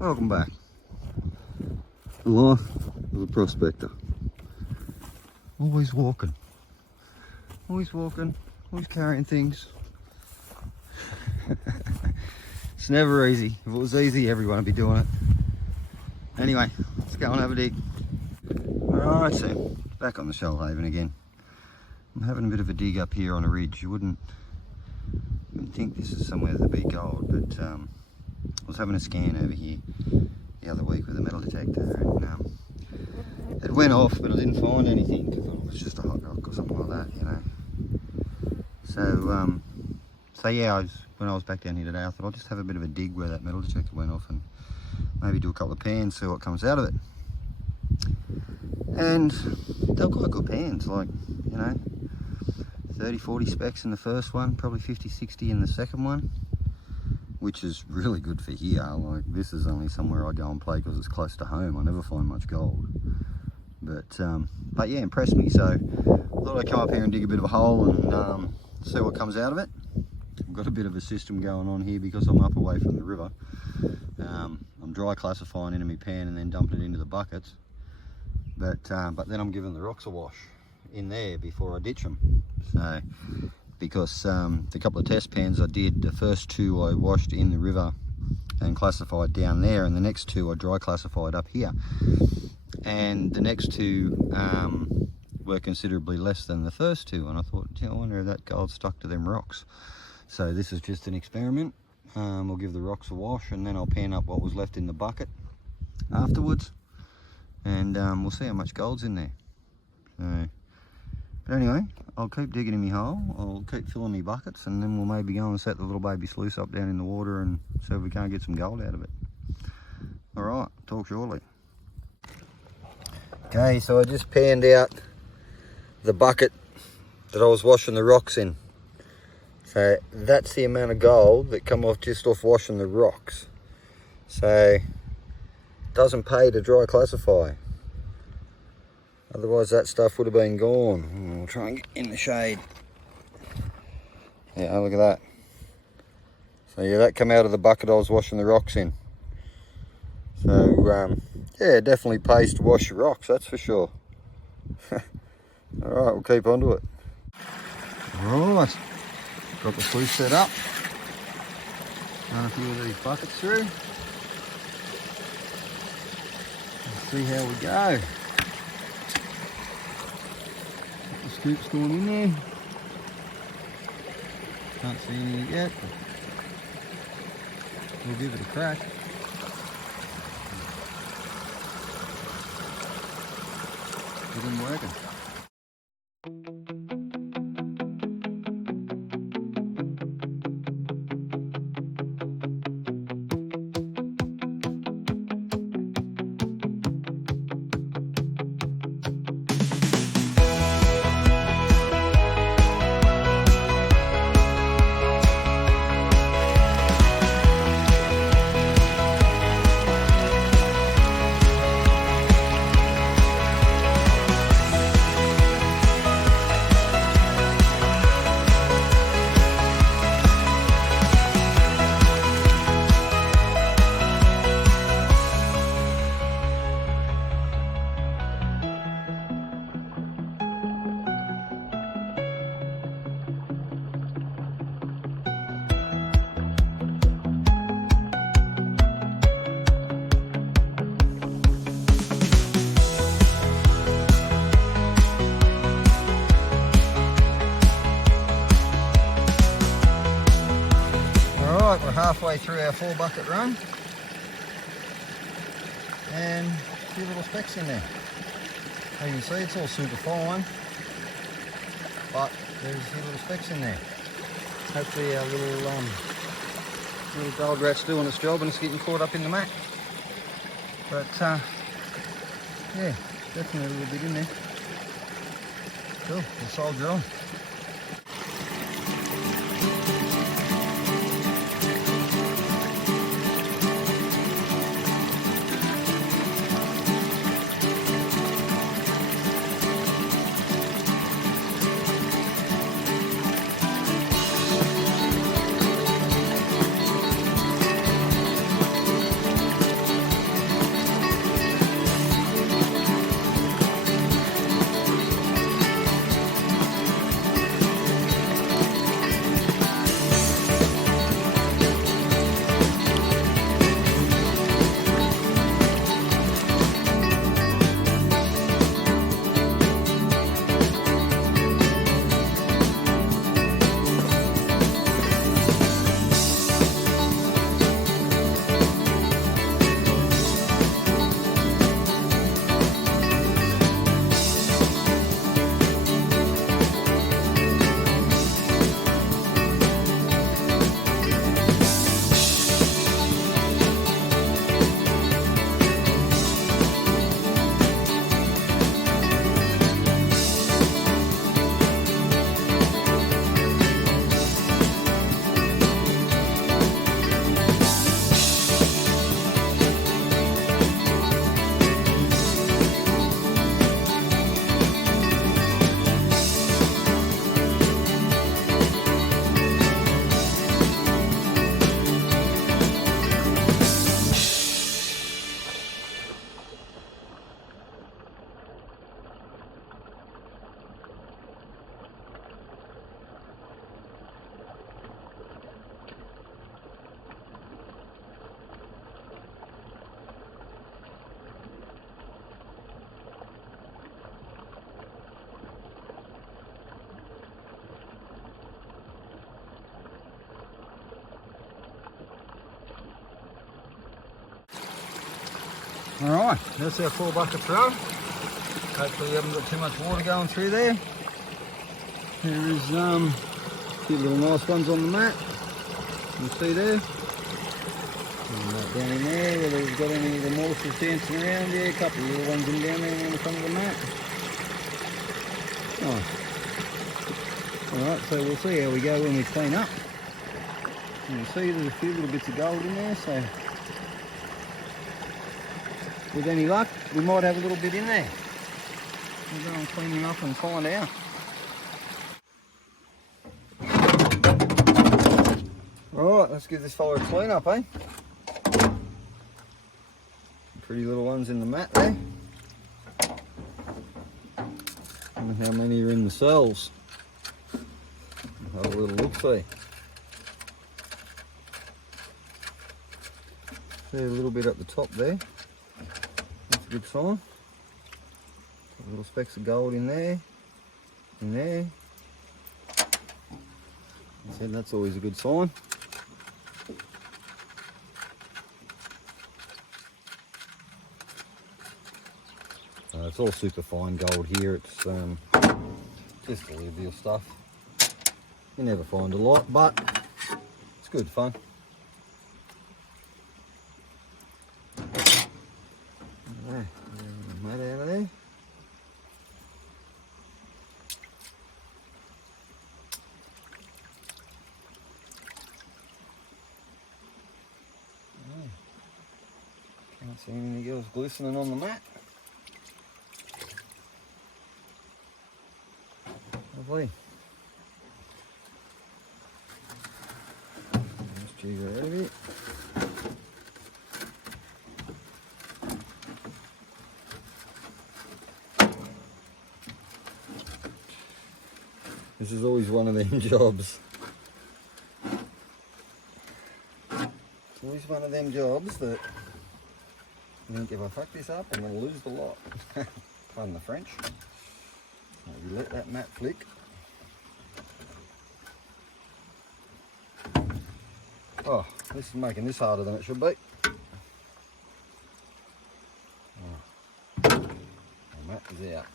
Welcome back. The life of a prospector. Always walking. Always walking, always carrying things. It's never easy. If it was easy, everyone would be doing it. Anyway, let's go and have a dig. Alright, so back on the Shoalhaven again. I'm having a bit of a dig up here on a ridge. You wouldn't think this is somewhere there'd be gold, but I was having a scan over here the other week with a metal detector, and it went off, but I didn't find anything. I thought it was just a hot rock or something like that, you know. So yeah, when I was back down here today, I thought I'll just have a bit of a dig where that metal detector went off and maybe do a couple of pans, see what comes out of it. And they're quite good pans, like, you know, 30-40 specs in the first one, probably 50-60 in the second one, which is really good for here. Like, this is only somewhere I go and play because it's close to home. I never find much gold, but yeah, impressed me. So I thought I'd come up here and dig a bit of a hole and see what comes out of it. I've got a bit of a system going on here because I'm up away from the river. I'm dry classifying into my pan and then dumping it into the buckets, but then I'm giving the rocks a wash in there before I ditch them. So because the couple of test pans I did, the first two I washed in the river and classified down there, and the next two I dry classified up here, and the next two were considerably less than the first two, and I thought, I wonder if that gold stuck to them rocks. So this is just an experiment. I'll give the rocks a wash and then I'll pan up what was left in the bucket afterwards, and we'll see how much gold's in there. So, but anyway, I'll keep digging in my hole, I'll keep filling my buckets, and then we'll maybe go and set the little baby sluice up down in the water and see if we can't get some gold out of it. Alright, talk shortly. Okay, so I just panned out the bucket that I was washing the rocks in. So that's the amount of gold that come off just off washing the rocks. So it doesn't pay to dry classify. Otherwise that stuff would have been gone. We'll try and get in the shade. Yeah, look at that. So yeah, that come out of the bucket I was washing the rocks in. So yeah, it definitely pays to wash your rocks, that's for sure. Alright, we'll keep on to it. Alright, got the sluice set up. Run a few of these buckets through. Let's see how we go. Scoops going in there. Can't see any yet, but we'll give it a crack. Get him working. Alright, we're halfway through our 4 bucket run, and a few little specks in there. As you can see, it's all super fine, but there's a few little specks in there. Hopefully our little gold rat's doing its job and it's getting caught up in the mat. But yeah, definitely a little bit in there. Cool, we'll soldier on. Alright, that's our 4 bucket throw. Hopefully we haven't got too much water going through there. There is a few little nice ones on the mat. You can see there. And that down in there where we've got any of the morsels dancing around there. A couple of little ones in down there on the front of the mat. Nice. Alright, so we'll see how we go when we clean up. You can see there's a few little bits of gold in there, so with any luck, we might have a little bit in there. We'll go and clean them up and find out. Alright, let's give this fella a clean up, eh? Pretty little ones in the mat there. And how many are in the cells. Have a little look-see. See a little bit at the top there. That's a good sign. Little specks of gold in there. In there. I said that's always a good sign. It's all super fine gold here. It's just alluvial stuff. You never find a lot, but it's good fun. There, the mud out of there. Can't see anything else glistening on the mat. Lovely. Just jigger out of it. This is always one of them jobs. It's always one of them jobs that you think, if I fuck this up, I'm going to lose the lot. Pardon the French. Maybe let that mat flick. Oh, this is making this harder than it should be. Oh. The mat is out.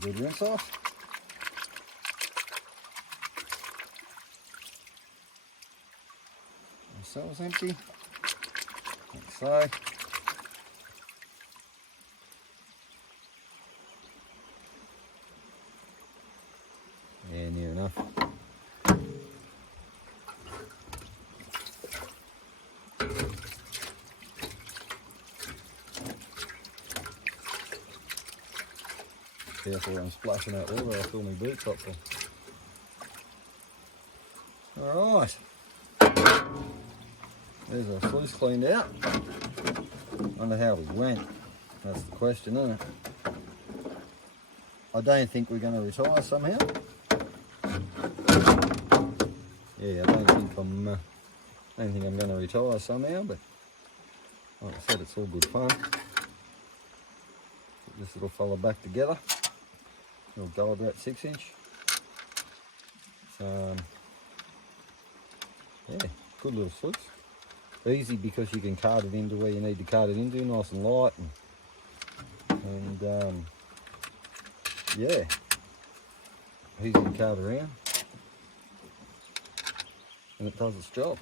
Good rinse off. The cell's empty, like so. Yeah, near enough. Careful, I'm splashing that water, I'll fill my boots up for. Alright. There's our sluice cleaned out. Wonder how we went. That's the question, isn't it? I don't think we're going to retire somehow. Yeah, I don't think I'm going to retire somehow, but like I said, it's all good fun. Put this little fella back together. It'll go about 6 inch. So, yeah, good little sluice. Easy because you can cart it into where you need to cart it into, nice and light, and yeah, easy to cart around, and it does its job.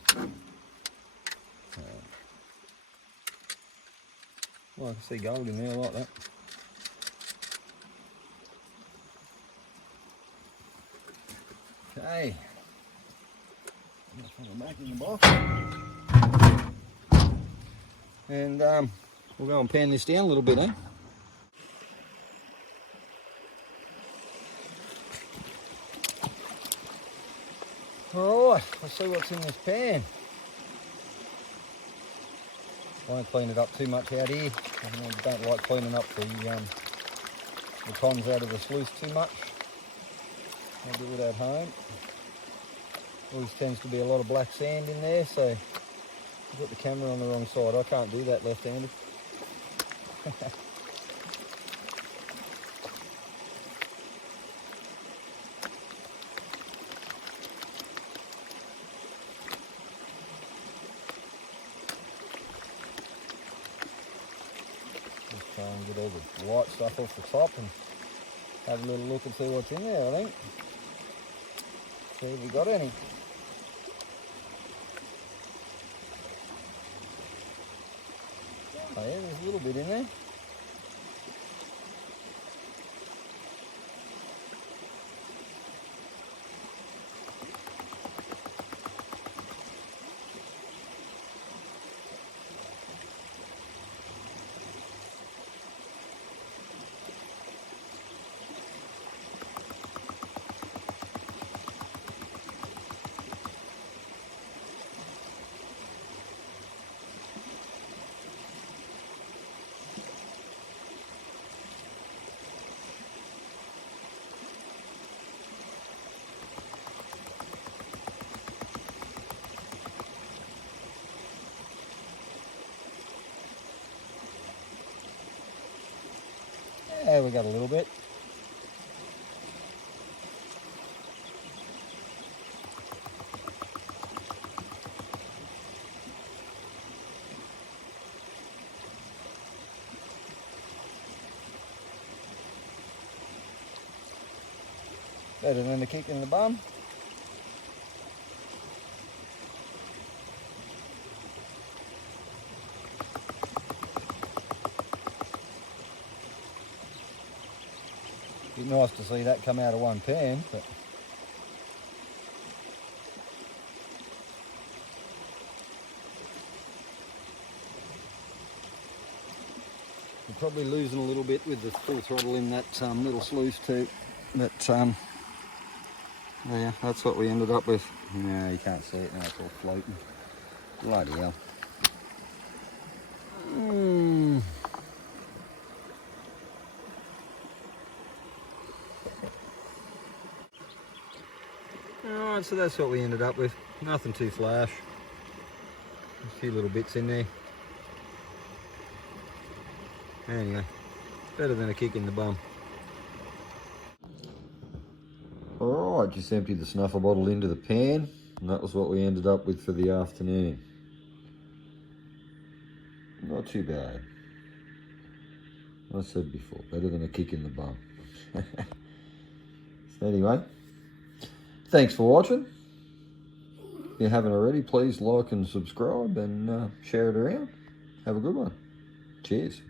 Well, I can see gold in there like that. Okay, let's put it back in the box. And we'll go and pan this down a little bit, eh? Alright, let's see what's in this pan. I won't clean it up too much out here. I don't like cleaning up the ponds out of the sluice too much. I'll do it at home. Always tends to be a lot of black sand in there, so I've got the camera on the wrong side. I can't do that left-handed. Try and get all the light stuff off the top and have a little look and see what's in there, I think. See if we got any. Oh yeah, there's a little bit in there. Yeah, we got a little bit. Better than a kick in the bum. Be nice to see that come out of one pan, but you're probably losing a little bit with the full throttle in that little sluice too. But yeah, that's what we ended up with. No, you can't see it now, it's all floating. Bloody hell. Alright, so that's what we ended up with. Nothing too flash. A few little bits in there. Anyway, better than a kick in the bum. Alright, just emptied the snuffer bottle into the pan, and that was what we ended up with for the afternoon. Not too bad. Like I said before, better than a kick in the bum. So anyway, thanks for watching. If you haven't already, please like and subscribe and share it around. Have a good one. Cheers.